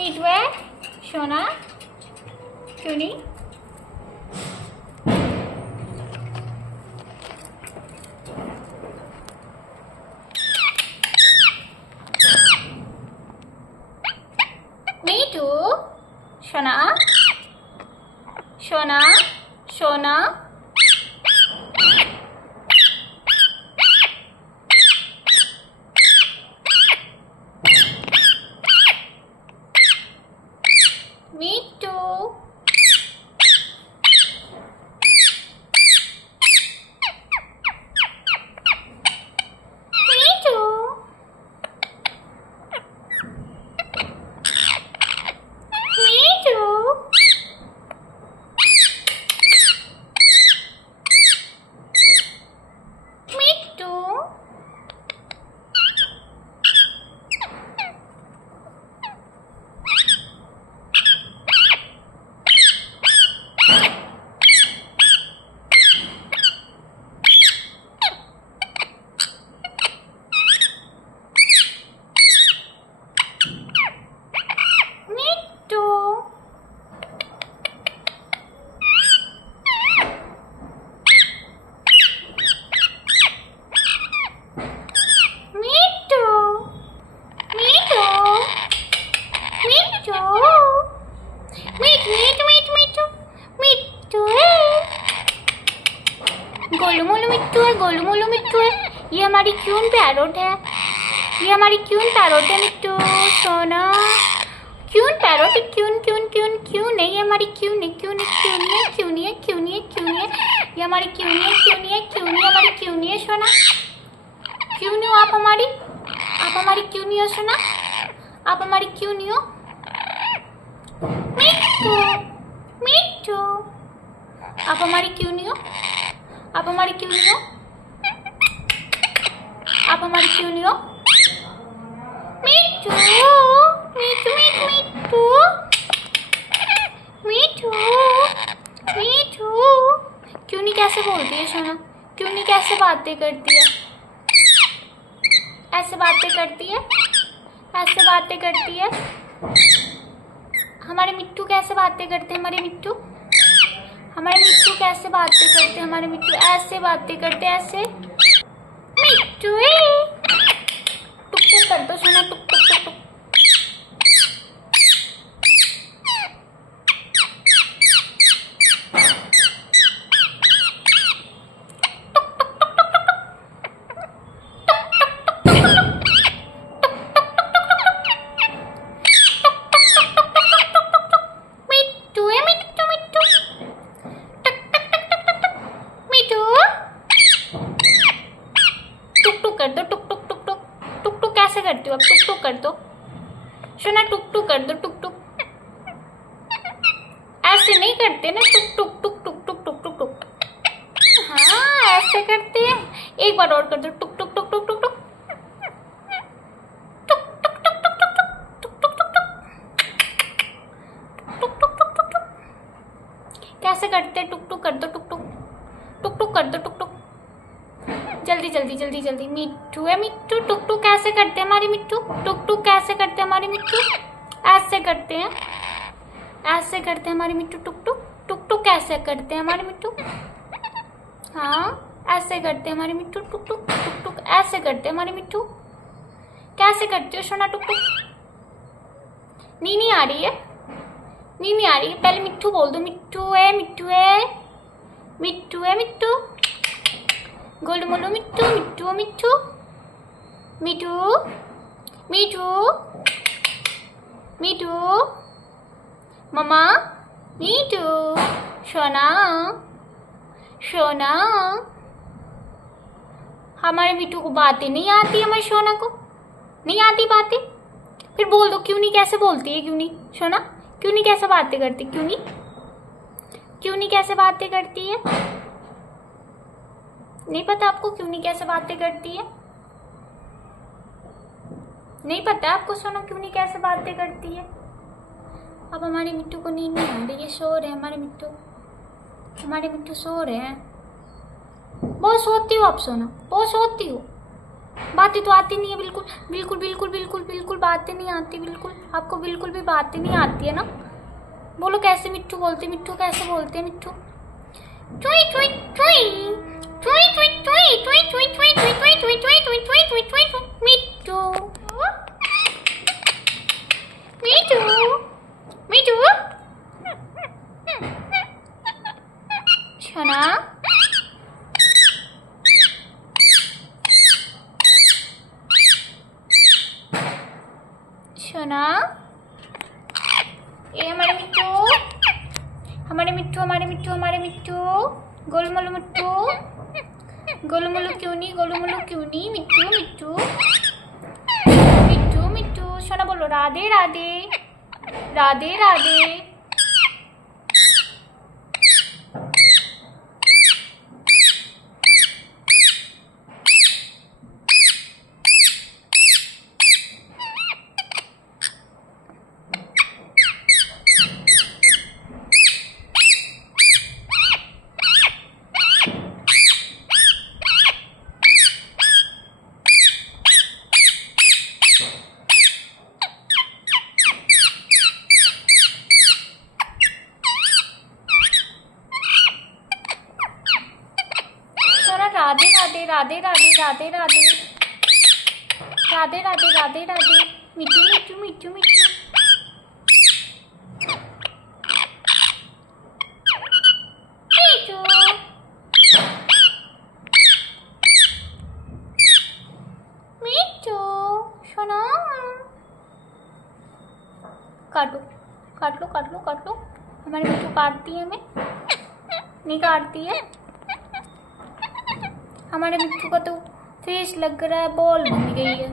मिठू है सोना, क्यों नहीं? मिठू सोना, सोना, सोना, मिठू, मिठू, मिठू, मिठू, मिठू, मिठू, मिठू, मिठू, मिठू, मिठू, मिठू, मिठू है, गोलू मोलू मिठू है, गोलू मोलू मिठू है। ये हमारी क्यून पैरोट है, ये हमारी क्यून पैरोट है मिठू सोना। क्यून पैरोट, क्यून क्यून क्यून क्यून है, ये हमारी क्यून है, क्यून है, क्यून है, क्यून है, क्यून है, क्यून है, ये हमारी क्यून है, क्यून है, क्यून है, हमारी क्यून है सोना। क्यून हो आप हमारी, आप हमारी क्यून हो सोना, आप हमारी क्यून हो। मिठू, मिठू, आप हमारी क्यून हो, आप हमारी क्यून हो, आप हमारी क्यून हो। मिठू, मिठू, मिठू, मिठू, मिठू, मिठू, क्यों नहीं कैसे बोलती है सोना, क्यों नहीं कैसे बातें करती है, ऐसे बातें करती है, ऐसे बातें करती है। हमारे मिट्टू कैसे बातें करते हैं, हमारे मिट्टू, हमारे मिट्टू कैसे बातें करते हैं, हमारे मिट्टू ऐसे बातें करते हैं, ऐसे। मिट्टू टुक टुक कर दो सोना, टुक टुक टुक टुक। मिट्टू है, मिट्टू, मिट्टू, टक टक टक टक टक टक। मिट्टू टुक टुक कर दो, टुक टुक टुक टुक। टुक टुक कैसे करती हो आप, टुक टुक कर दो सोना, टुक टुक कर दो, टुक टुक। ऐसे नहीं करते ना, टुक टुक टुक टुक टुक टुक टुक टुक। हाँ ऐसे करते हैं, एक बार और कर दो, टुक टुक टुक टुक टुक टुक। टुक टुक टुक टुक टुक टुक टुक टुक टुक टुक टुक टुक टुक टुक। कैसे करते हैं, टुक टुक कर दो, टुक टुक टुक टुक कर दो, टुक टुक। जल्दी जल्दी जल्दी जल्दी। मिट्टू है, मिट्टू, टुक टुक कैसे करते हैं हमारे मिट्टू, टुक टुक कैसे करते हैं हमारे मिट्टू, ऐसे करते हैं, ऐसे करते हैं हमारे मिट्टू, टुक टुक। टुक टुक कैसे करते हैं हमारे मिट्टू, हाँ ऐसे करते हैं हमारे मिट्टू, टुक टुक टुक टुक ऐसे करते हैं हमारे मिट्टू। कैसे करते हो सोना, टुक टुक? नीनी आ रही है, नीनी आ रही है, पहले मिट्टू बोल दो, मिट्टू है, मिट्टू है, मिट्टू है, मिट्टू, गोलू मोलू मिट्टू, मिट्टू, मिट्टू, मिट्टू, मिट्टू, मिट्टू, मम्मा, मिट्टू, सोना, सोना। हमारे मिट्टू को बातें नहीं आती, हमारे सोना को नहीं आती बातें। फिर बोल दो, क्यों नहीं कैसे बोलती है, क्यों नहीं सोना, क्यों नहीं कैसे बातें करती, क्यों नहीं, क्यों नहीं कैसे बातें करती है? नहीं पता आपको क्यों नहीं कैसे बातें करती है? नहीं पता आपको सोना क्यों नहीं कैसे बातें करती है? अब हमारे मिट्टू को नींद नहीं आ रही है, सो रहे हैं हमारे मिट्टू, हमारे मिट्टू सो रहे हैं। बहुत सोती हो आप सोना, बहुत सोती हो, बातें तो आती नहीं है बिल्कुल बिल्कुल बिल्कुल बिल्कुल बिल्कुल बातें नहीं आती बिल्कुल। आपको बिल्कुल भी बातें नहीं आती है ना। बोलो कैसे मिट्ठू बोलते, मिट्ठू कैसे बोलते हैं मिट्ठू? टुई टुई टुई टुई टुई टुई टुई टुई टुई टुई टुई टुई टुई टुई टुई टुई टुई मिट्ठू मिट्ठू मिट्ठू छना छना। ये हमारे मिट्ठू हमारे मिट्ठू हमारे मिट्ठू हमारे मिट्ठू गोलू मोलू मिट्ठू गोलू मोलू क्यों नहीं मिट्ठू मिट्ठू मिट्ठू मिट्ठू सोना बोलो राधे राधे राधे राधे। राधे राधे राधे राधे राधे राधे राधे राधे राधे राधे मिट्ठू मिट्ठू मिट्ठू मिट्ठू मिट्ठू सोना। काटो काट लो काट लो काट लो। हमारी मिट्ठू काटती है हमें नहीं काटती है। हमारे मिट्ठू का तो फेस लग रहा है बॉल बन गई है।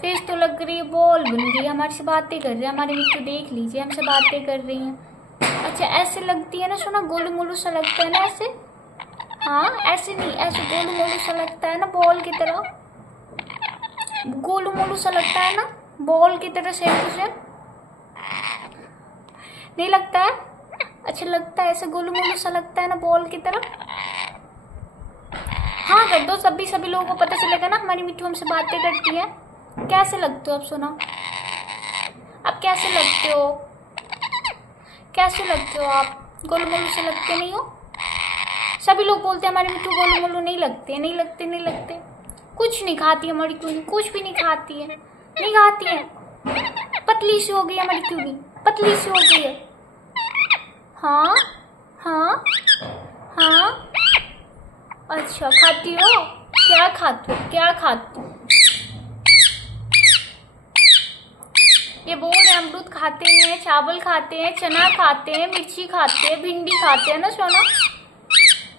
फेस तो लग रही है बॉल बन गई है। हमारे से बातें कर रहे हैं हमारे मिट्ठू, देख लीजिए हमसे बातें कर रही हैं। अच्छा ऐसे लगती है ना सोना, गोलू मोलू सा लगता है ना ऐसे। हाँ ऐसे नहीं, ऐसे गोलू मोलू सा लगता है ना बॉल की तरह। गोलू मोलू सा लगता है ना बॉल की तरह सेम टू सेम। नहीं लगता है? अच्छा लगता है ऐसे गोलू मोलू सा लगता है ना बॉल की तरह। हाँ कर दो, सभी लोगों को पता चलेगा ना हमारी मिट्ठू हमसे बातें करती है। कैसे लगते हो आप सोना? आप कैसे लगते हो? कैसे लगते हो आप? गोलू मोलू से लगते नहीं हो? सभी लोग बोलते हैं हमारी मिट्ठू गोलू मोलू नहीं लगते नहीं लगते नहीं लगते। कुछ नहीं खाती हमारी क्यूनी, कुछ भी नहीं खाती है, नहीं खाती है। पतली सी हो गई हमारी क्यूनी, पतली सी हो गई है। हाँ हाँ हाँ अच्छा खाती हो? क्या खाती हो? क्या खाती हो? ये बोल रहे अमरूद खाते हैं, चावल खाते हैं, चना खाते हैं, मिर्ची खाते हैं, भिंडी खाते हैं ना सोना।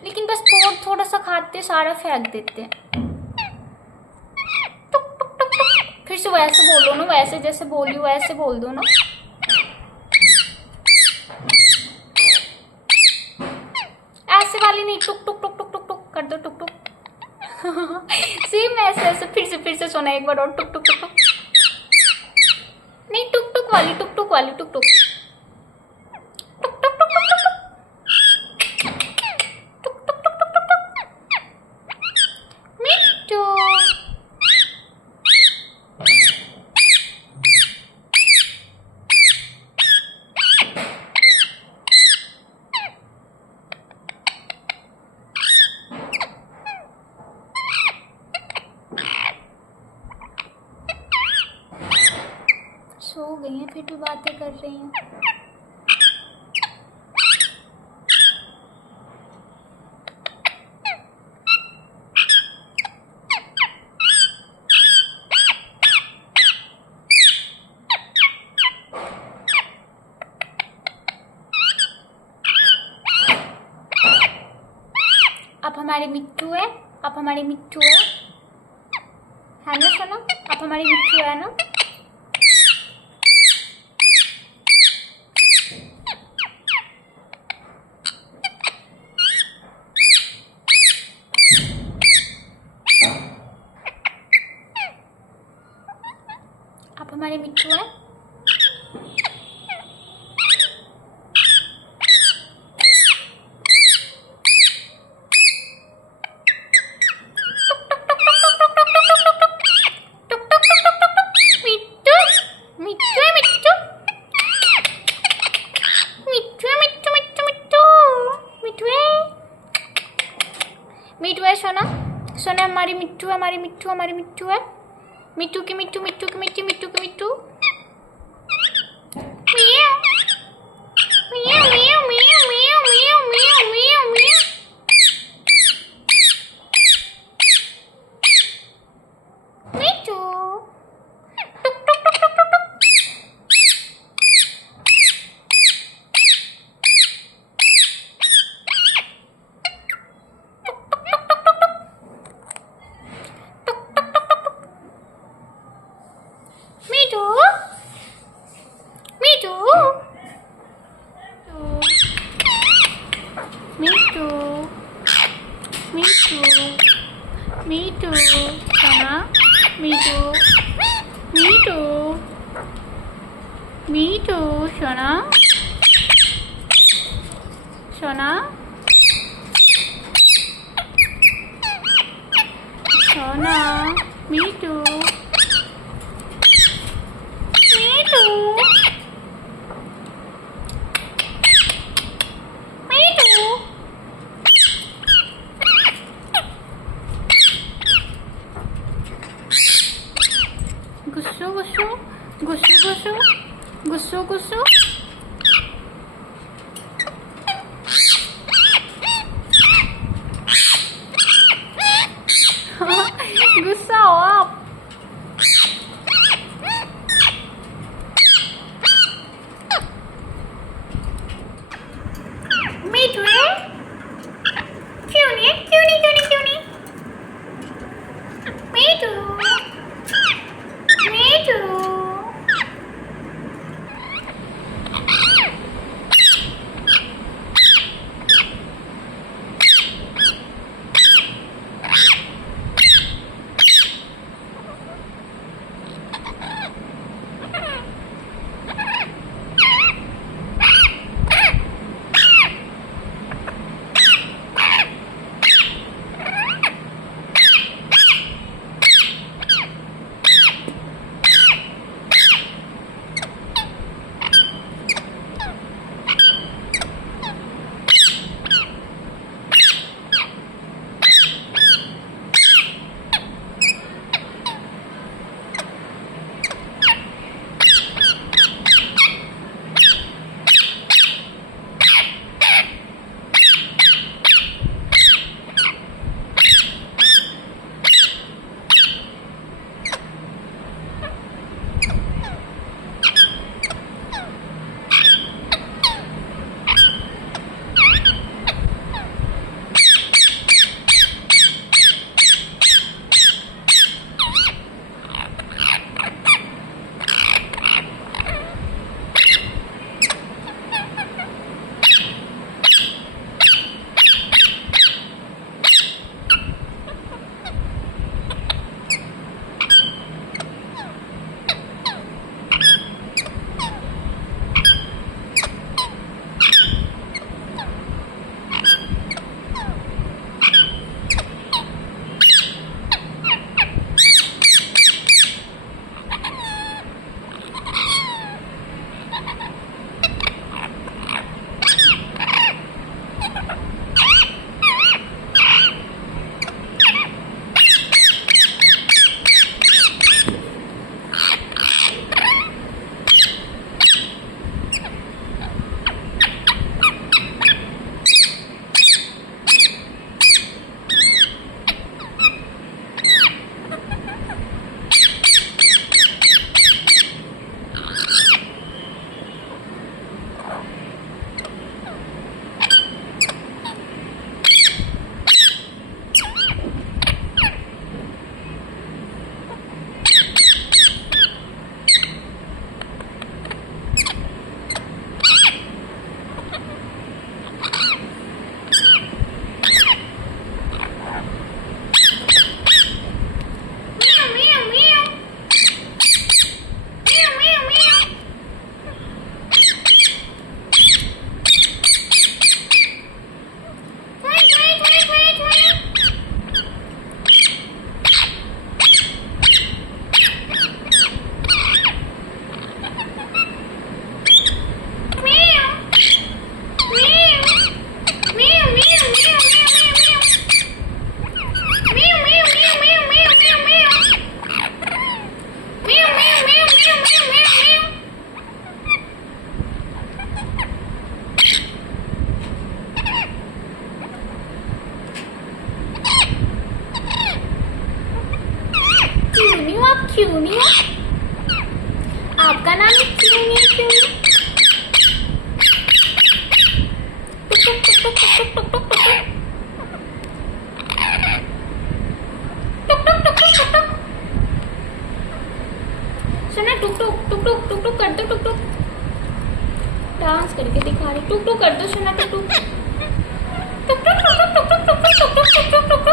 लेकिन बस थोड़ा सा खाते हैं, सारा फेंक देते हैं। टुक टुक टुक टुक। फिर से वैसे बोलो ना, वैसे जैसे बोली वैसे बोल दो ना। ऐसे वाली नहीं, टुक टुक टुक टुक टुक टुक कर दो, टुक टुक। सेम ऐसे ऐसे फिर से सोना एक बार और, टुक टुक टुक टुक। नहीं टुक टुक वाली, टुक टुक वाली, टुक टुक टुक टुक टुक टुक टुक टुक टुक टुक टुक। मिट्ठू सो गई हैं फिर भी बातें कर रही हैं। आप हमारे मिट्ठू है, आप हमारे मिट्ठू है ना सोना? आप हमारी मिट्ठू है ना? आप हमारे मिट्ठू हैं? टुक टुक टुक टुक टुक टुक। हमारी मिट्टू है, हमारी मिट्टू, हमारी मिट्टू है। मिट्टू की मिट्टू, मिट्टू की मिट्टी, मिट्टू की मिट्टू। मियाओ मियाओ मियाओ मियाओ मियाओ मियाओ मियाओ मियाओ मियाओ। मिट्टू टुक टुक टुक टुक टुक टुक। मिट्टू मिट्टू मिट्टू मिट्टू मिट्टू सोना मिट्टू मिट्टू मिट्टू सोना सोना सोना मिट्टू मिट्टू मिट्टू। गुस्सो गुस्सो गुस्सो गुस्सो गुस्सो गुस्सो। गुस्सा हो आप। मिट्टू क्यों नहीं, क्यों नहीं, क्यों नहीं, क्यों नहीं। मिट्टू मिट्टू म्याऊ म्याऊ म्याऊ म्याऊ म्याऊ म्याऊ। क्यों नहीं हो आप, क्यों नहीं हो? आपका नाम है क्यों नहीं, क्यों नहीं? टुक टुक टुक टुक टुक टुक टुक टुक टुक टुक टुक टुक। सुना, टुक टुक टुक टुक टुक टुक कर दो, टुक टुक डांस करके दिखा रही, टुक टुक कर दो सुना, टुक टुक टुक टुक टुक टुक टुक टुक टुक टुक टुक टुक टुक टुक।